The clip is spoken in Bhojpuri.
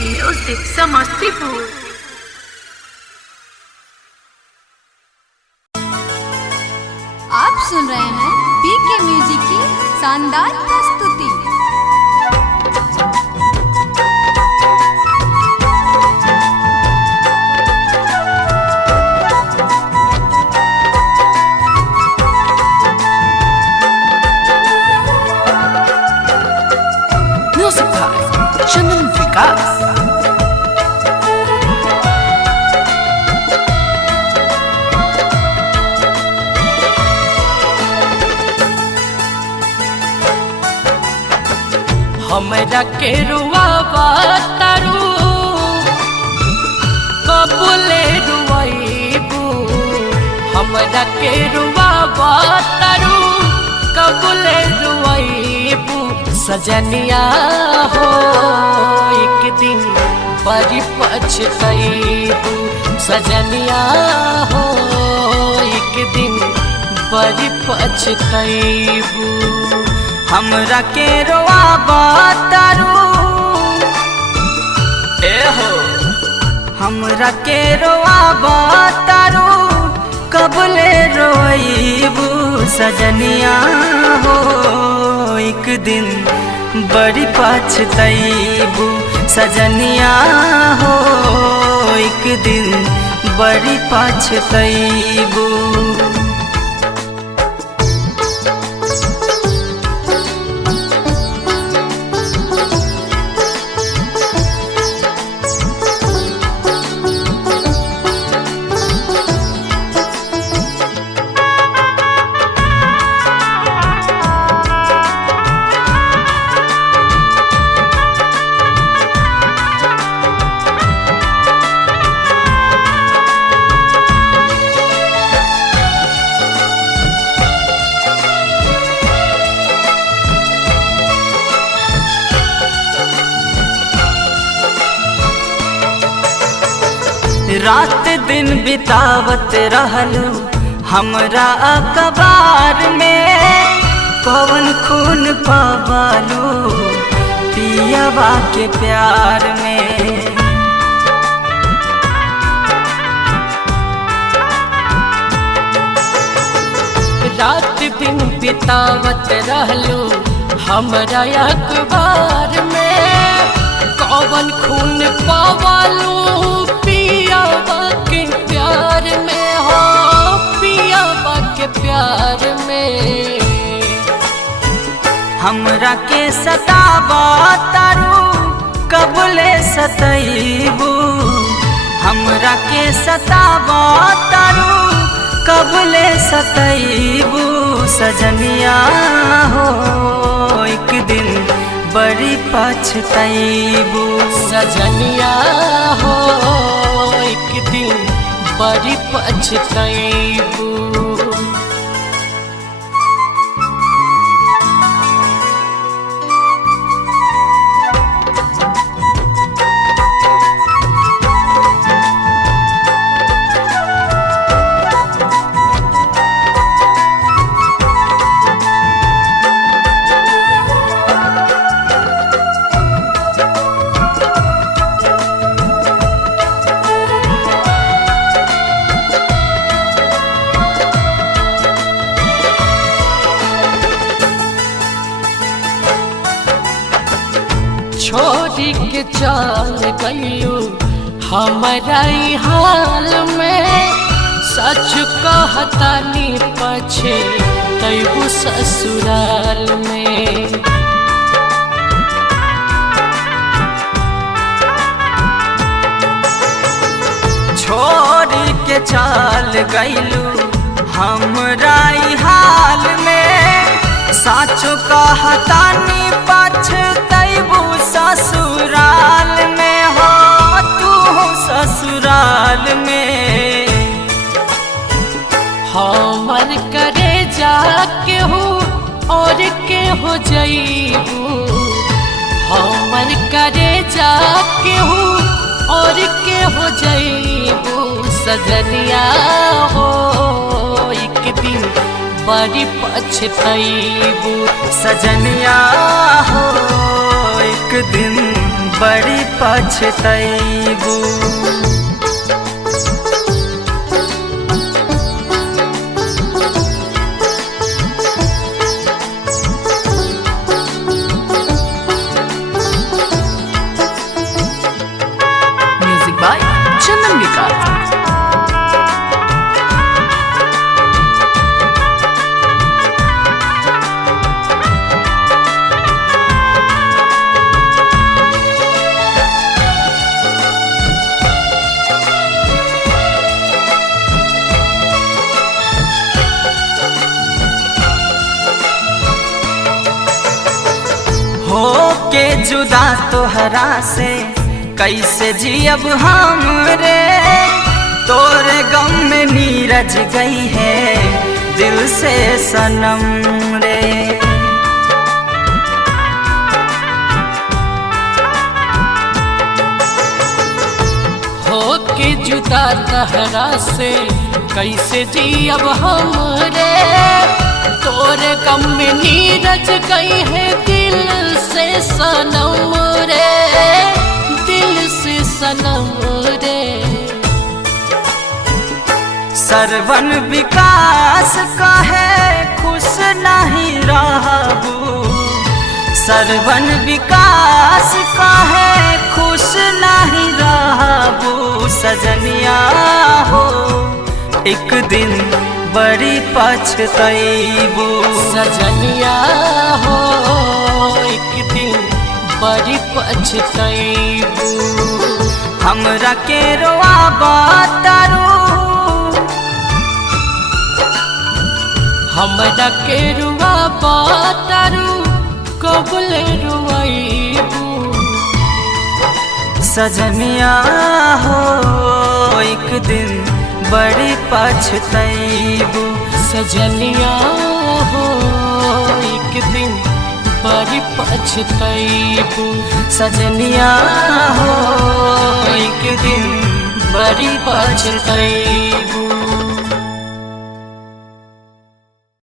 म्यूजिक समस्तीपुर। आप सुन रहे हैं पीके म्यूजिक की शानदार प्रस्तुति। म्यूजिक बाय चंदन विकास। हमरा के रुआवा तारू कबूले रुआईबू, हमरा के रुआवा तारू कबूले रुआईबू। सजनिया हो एक दिन बड़ी पछताईबू, सजनिया हो एक दिन बड़ी पछताईबू। हमरा के रोआबा तारू ए हो, हमरा के रोआबा तारू कबले रोईबू। सजनिया हो एक दिन बड़ी पछताईबू, सजनिया हो एक दिन बड़ी पछताईबू। रात दिन बितावत रहलू हमरा अखबार में, कौन खून पवालू पियवा के प्यार में। रात दिन बितावत रहलू हमरा अखबार में, कौन खून पवालू पियवा के प्यार में। हो पियवा के प्यार में हमरा के सतावा तारू कबले सताईबू, हमरा के सतावा तारू कबले सताईबू। सजनिया हो एक दिन बड़ी पछताईबू, सजनिया हो एक दिन बड़ी पछताईबू। छोड़ी के चल गईलू हमारा हाल में, सच कहतानी पछे तैबू ससुराल में। छोड़ी के चल गईलू हमरा हाल में, सच कहतानी पछतैबू ससुराल में। हो तू ससुराल में हमर करे जाके हो और के हो जाईबू, हमर करे जाके हो और के हो जाईबू। सजनिया हो एक दिन बड़ी पछताईबू, सजनिया हो एक दिन बड़ी पछतैबू। म्यूजिक बाय चंदन विकास। हो के जुदा तोहरा से कैसे जियब हम रे, तोरे गम में नीरज गई है दिल से सनम रे। हो के जुदा तहरा से कैसे जियब हम रे, तोरे गम में नीरज गई है दिल से सनम रे, दिल से सनम रे। सरवन विकास कहे खुश नहीं रहबू, सरवन विकास कहे खुश नहीं रहबू। सजनिया हो एक दिन बड़ी पछतैबू, सजनिया हो एक दिन बड़ी पछतैबू। हमरा के रोआबा तारू, हमरा के रुआबा तारू कबल रुआईबू। सजनिया हो एक दिन बड़ी पछतैबू, सजनिया हो एक दिन बड़ी पछतैबू। सजनिया हो एक दिन बड़ी पछतैबू।